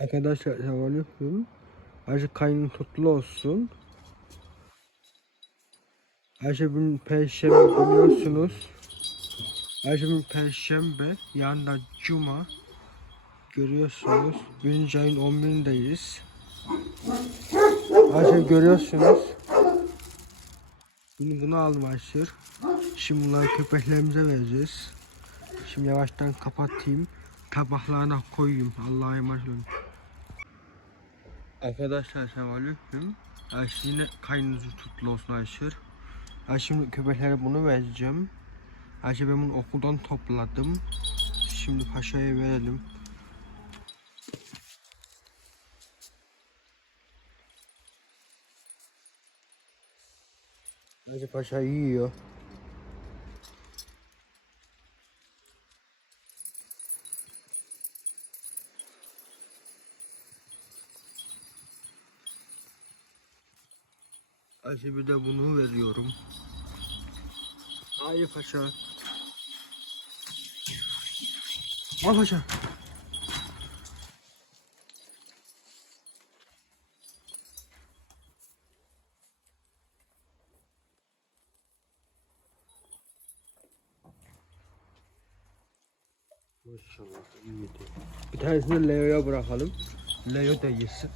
Arkadaşlar selamünaleyküm. Ayşe kaynın tutlu olsun. Ayşe bugün perşembe biliyorsunuz. Ayşe bugün perşembe, yarın da cuma. Görüyorsunuz. Birinci ayın 11'indeyiz. Ayşe görüyorsunuz. Bunu bunu aldım Ayşe. Şimdi bunları köpeklerimize vereceğiz. Şimdi yavaştan kapatayım. Tabaklarına koyayım. Allah'a emanet olun. Arkadaşlar selamünaleyküm. Ayşe yine kaynınızı tutlu olsun Ayşe. Ayşe şimdi köpeklere bunu vereceğim. Ayşe ben bunu okuldan topladım. Şimdi paşaya verelim. Ayşe paşa yiyor. Ayşe bir de bunu veriyorum. Hayır paşa. Al paşa. Maşallah iyiydi. Bir tanesini Leo'ya bırakalım. Leo da yesin.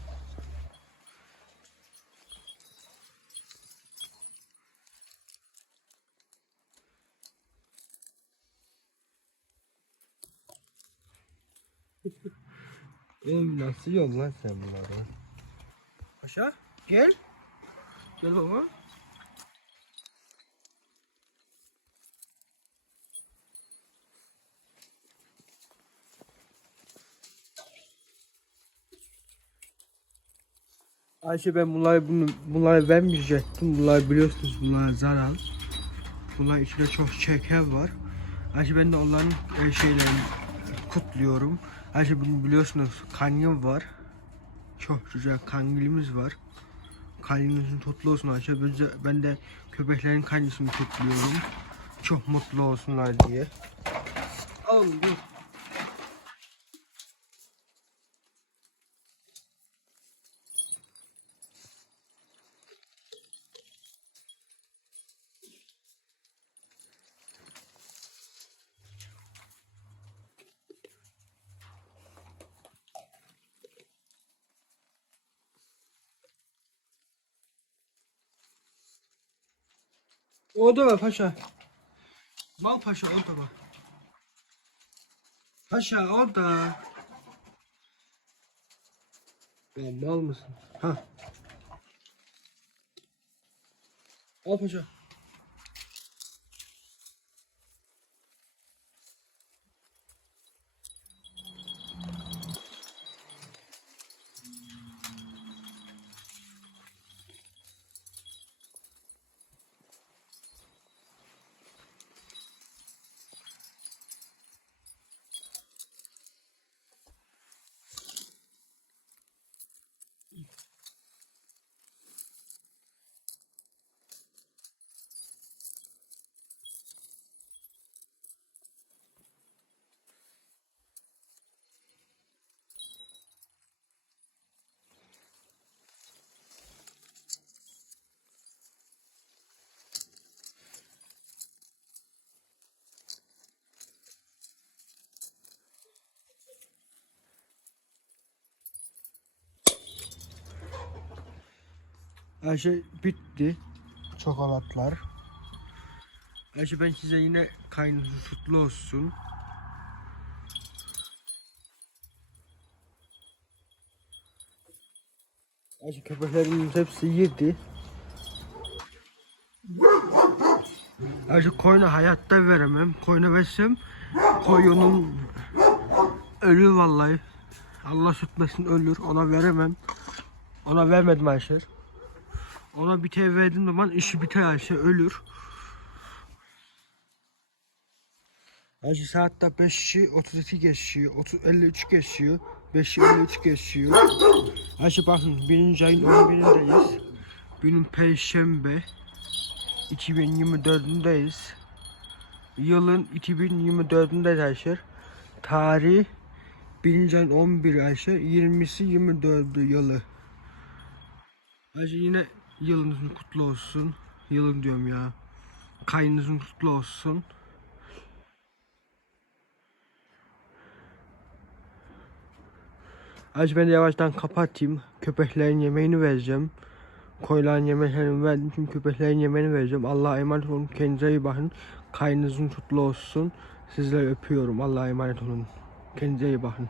Oğlum nasıl yiyorsun lan sen bunları? Paşa gel. Gel baba. Ayşe ben bunları bunu, bunları vermeyecektim. Bunlar biliyorsunuz bunlar zarar. Bunlar içinde çok şeker var. Ayşe ben de onların e, şeylerini kutluyorum. Ayşe bugün biliyorsunuz kanyon var. Çok güzel kangilimiz var. Kanyonunuzun tutlu olsun de- Ben de köpeklerin kanyosunu kutluyorum. Çok mutlu olsunlar diye. Alın dur. Orada var paşa. Mal paşa orada var. Paşa orada. Ya mal mısın? Ha. Al paşa. Ayşe bitti. Çokolatlar. Ayşe ben size yine kaynınız sütlü olsun. Ayşe köpeklerimiz hepsi yedi. Ayşe koyuna hayatta veremem. Koyuna versem koyunun ölür vallahi. Allah sütmesin ölür. Ona veremem. Ona vermedim Ayşe. Ona bir tane verdiğim zaman işi biter Ayşe ölür. Ayşe saatte 5'i 32 geçiyor, 30, 53 geçiyor, 5'i 53 geçiyor. Ayşe bakın birinci ayın 11'indeyiz. Günün Perşembe 2024'ündeyiz. Yılın 2024'ündeyiz Ayşe. Tarih Birinci ayın 11 Ayşe, 20'si 24 yılı. Ayşe yine yılınızın kutlu olsun. Yılın diyorum ya. Kayınızın kutlu olsun. Ayşe ben de yavaştan kapatayım. Köpeklerin yemeğini vereceğim. Koyulan yemeklerini verdim. Şimdi köpeklerin yemeğini vereceğim. Allah'a emanet olun. Kendinize iyi bakın. Kayınızın kutlu olsun. Sizleri öpüyorum. Allah'a emanet olun. Kendinize iyi bakın.